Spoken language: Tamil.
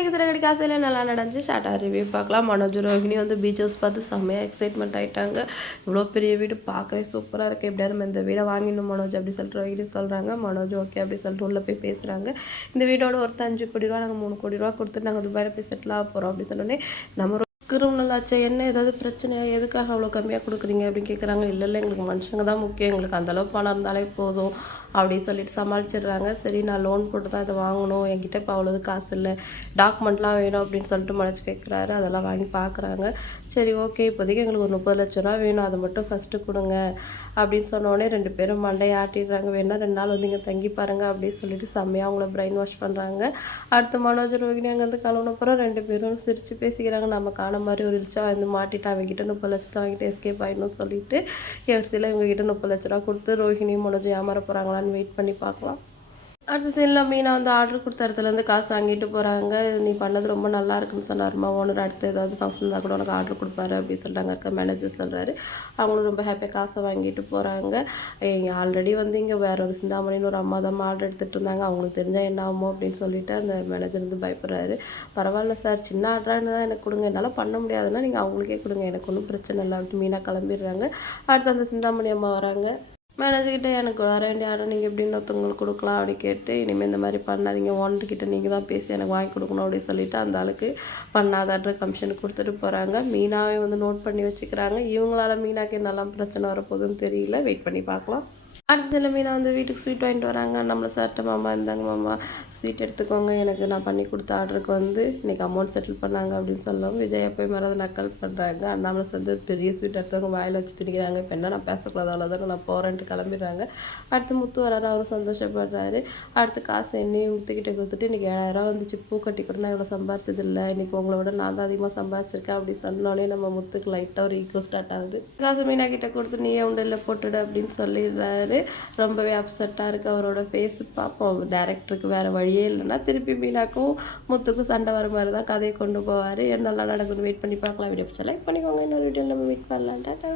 இன்றைக்கி சிறகடி காசையில் நல்லா நடந்துச்சு. ஷார்ட்டாக ரிவ்யூ பார்க்கலாம். மனோஜ் ரோஹினி வந்து பீச் ஹவுஸ் பார்த்து செம்மையாக எக்ஸைட்மெண்ட் ஆகிட்டாங்க இவ்வளோ பெரிய வீடு பார்க்கவே சூப்பராக இருக்குது எப்படியா நம்ம இந்த வீடை வாங்கிடணும் மனோஜ் அப்படி சொல்லிட்டு ரோஹினி சொல்கிறாங்க மனோஜ் ஓகே அப்படி சொல்லிட்டு உள்ளே போய் பேசுகிறாங்க இந்த வீடோட ஒருத்தர் அஞ்சு கோடி ரூபா நாங்கள் மூணு கோடி ரூபா கொடுத்து நாங்கள் துபாயில் போய் செட்டில் ஆக போகிறோம் அப்படி சொன்னோடனே நம்ம கிரிமினல் ஆச்சா என்ன ஏதாவது பிரச்சனையா எதுக்காக அவ்வளோ கம்மியாக கொடுக்குறீங்க அப்படின்னு கேட்குறாங்க இல்லை இல்லை எங்களுக்கு மனுஷங்க தான் முக்கியம். எங்களுக்கு அந்தளவு பணம் இருந்தாலே போதும் அப்படின்னு சொல்லிட்டு சமாளிச்சிடுறாங்க. சரி நான் லோன் போட்டு தான் இதை வாங்கணும். என்கிட்ட இப்போ அவ்வளோது காசு இல்லை. டாக்குமெண்ட்லாம் வேணும் அப்படின்னு சொல்லிட்டு மனசு கேட்குறாரு அதெல்லாம் வாங்கி பார்க்குறாங்க சரி ஓகே இப்போதைக்கு எங்களுக்கு ஒரு முப்பது லட்ச ரூபா வேணும். அதை மட்டும் ஃபஸ்ட்டு கொடுங்க அப்படின்னு சொன்னோடனே ரெண்டு பேரும் மண்டையை ஆட்டிடுறாங்க. வேணால் ரெண்டு நாள் வந்து இங்கே தங்கி பாருங்க அப்படின்னு சொல்லிட்டு செம்மையாக அவங்கள பிரெயின் வாஷ் பண்ணுறாங்க அடுத்த மனோஜர் ரோகிணி அங்கேருந்து கிளம்புன அப்புறம் ரெண்டு பேரும் சிரித்து பேசிக்கிறாங்க. நம்ம காண மாதிரி ஒரு ரிச்சா வந்து மாட்டிட்டு அவங்ககிட்ட முப்பது லட்சத்தை வாங்கிட்டு எஸ்கேப் ஆகிடணும் சொல்லிட்டு எஃப்சியில் இவங்ககிட்ட முப்பது லட்ச ரூபா கொடுத்து ரோஹிணி மனோஜ் ஏமாற போகிறாங்களான்னு வெயிட் பண்ணி பார்க்கலாம். அடுத்த சீனில் மீனா வந்து ஆர்டர் கொடுத்த இடத்துலேருந்து காசு வாங்கிட்டு போகிறாங்க நீ பண்ணது ரொம்ப நல்லா இருக்குன்னு சொன்னாருமா ஓனர் அடுத்து ஏதாவது ஃபங்க்ஷன் இருந்தால் கூட உனக்கு ஆர்டர் கொடுப்பாரு அப்படின்னு சொல்லிட்டாங்க அக்கா மேனேஜர் சொல்கிறாரு அவங்களும் ரொம்ப ஹாப்பியாக காசை வாங்கிட்டு போகிறாங்க இங்கே ஆல்ரெடி வந்து இங்கே வேறு ஒரு சிந்தாமணின்னு ஒரு அம்மா தான் ஆர்டர் எடுத்துகிட்டு இருந்தாங்க. அவங்களுக்கு தெரிஞ்சால் என்ன ஆகுமோ அப்படின்னு சொல்லிட்டு அந்த மேனேஜர் வந்து பயப்படுறாரு. பரவாயில்ல சார் சின்ன ஆர்டராக தான் எனக்கு கொடுங்க. என்னால் பண்ண முடியாதுன்னா நீங்கள் அவங்களுக்கே கொடுங்க. எனக்கு ஒன்றும் பிரச்சனை இல்லை. அப்படின்ட்டு மீனாக கிளம்பிடுறாங்க. அடுத்து அந்த சிந்தாமணி அம்மா வராங்க. மேனேஜர்கிட்ட எனக்கு வர வேண்டிய ஆர்டர் நீங்கள் எப்படி இன்னொருத்தவங்களுக்கு கொடுக்கலாம் அப்படின்னு கேட்டு இனிமேல் இந்த மாதிரி பண்ணாதீங்க. ஓனர்கிட்ட நீங்கள் தான் பேசி எனக்கு வாங்கி கொடுக்கணும் அப்படின்னு சொல்லிட்டு அந்த ஆளுக்கு பண்ணாத ஆர்டர் கமிஷன் கொடுத்துட்டு போகிறாங்க மீனாவே வந்து நோட் பண்ணி வச்சுக்கிறாங்க. இவங்களால மீனாக்கு என்னெல்லாம் பிரச்சனை வரப்போகுதுன்னு தெரியல. வெயிட் பண்ணி பார்க்கலாம். அடுத்த சில மீனை வந்து வீட்டுக்கு ஸ்வீட் வாங்கிட்டு வராங்க. நம்மளை சார்ட்ட மாமா இருந்தாங்க மாமா. ஸ்வீட் எடுத்துக்கோங்க. எனக்கு நான் பண்ணி கொடுத்த ஆர்டருக்கு வந்து இன்றைக்கி அமௌண்ட் செட்டில் பண்ணாங்க அப்படின்னு சொல்லவும் விஜய் போய் மறந்து நக்கல் பண்ணுறாங்க அண்ணாமலை சேர்ந்து பெரிய ஸ்வீட் எடுத்தவங்க வாயில் வச்சு திணிக்கிறாங்க. இப்போ என்ன நான் பேசக்கூடாது? அவ்வளோதான் நான் போகிறேன்ட்டு கிளம்பிடுறாங்க. அடுத்து முத்து வராரு. அவரும் சந்தோஷப்படுறாரு. அடுத்து காசு என்னையும் முத்துக்கிட்ட கொடுத்துட்டு இன்றைக்கி ஏழாயிரம் வந்துச்சு. பூ கட்டி கூட நான் இவ்வளோ சம்பாரிச்சது இல்லை. இன்றைக்கி உங்களை விட நான் தான் அதிகமாக சம்பாரிச்சிருக்கேன் அப்படி சொன்னோடனே நம்ம முத்துக்கு லைட்டாக ஒரு ஈக்கோ ஸ்டார்ட் ஆகுது. காசு மீனா கிட்ட கொடுத்து நீயே உண்டில் போட்டுடு அப்படின்னு சொல்லிடுறாரு. ரொம்பவே அப்செட்டாக இருக்குது அவரோட ஃபேஸ் பார்ப்போம். டேரக்டருக்கு வேறு வழியே இல்லைன்னா திருப்பி மீனாக்கும் முத்துக்கும் சண்டை வர மாதிரி தான் கதையை கொண்டு போவார். என்னெல்லாம் நடக்கும்னு வெயிட் பண்ணி பார்க்கலாம். வீடியோ பிடிச்சா லைக் பண்ணிக்கோங்க. இன்னொரு வீடியோ நம்ம வெயிட் பண்ணலாம். டாட்டா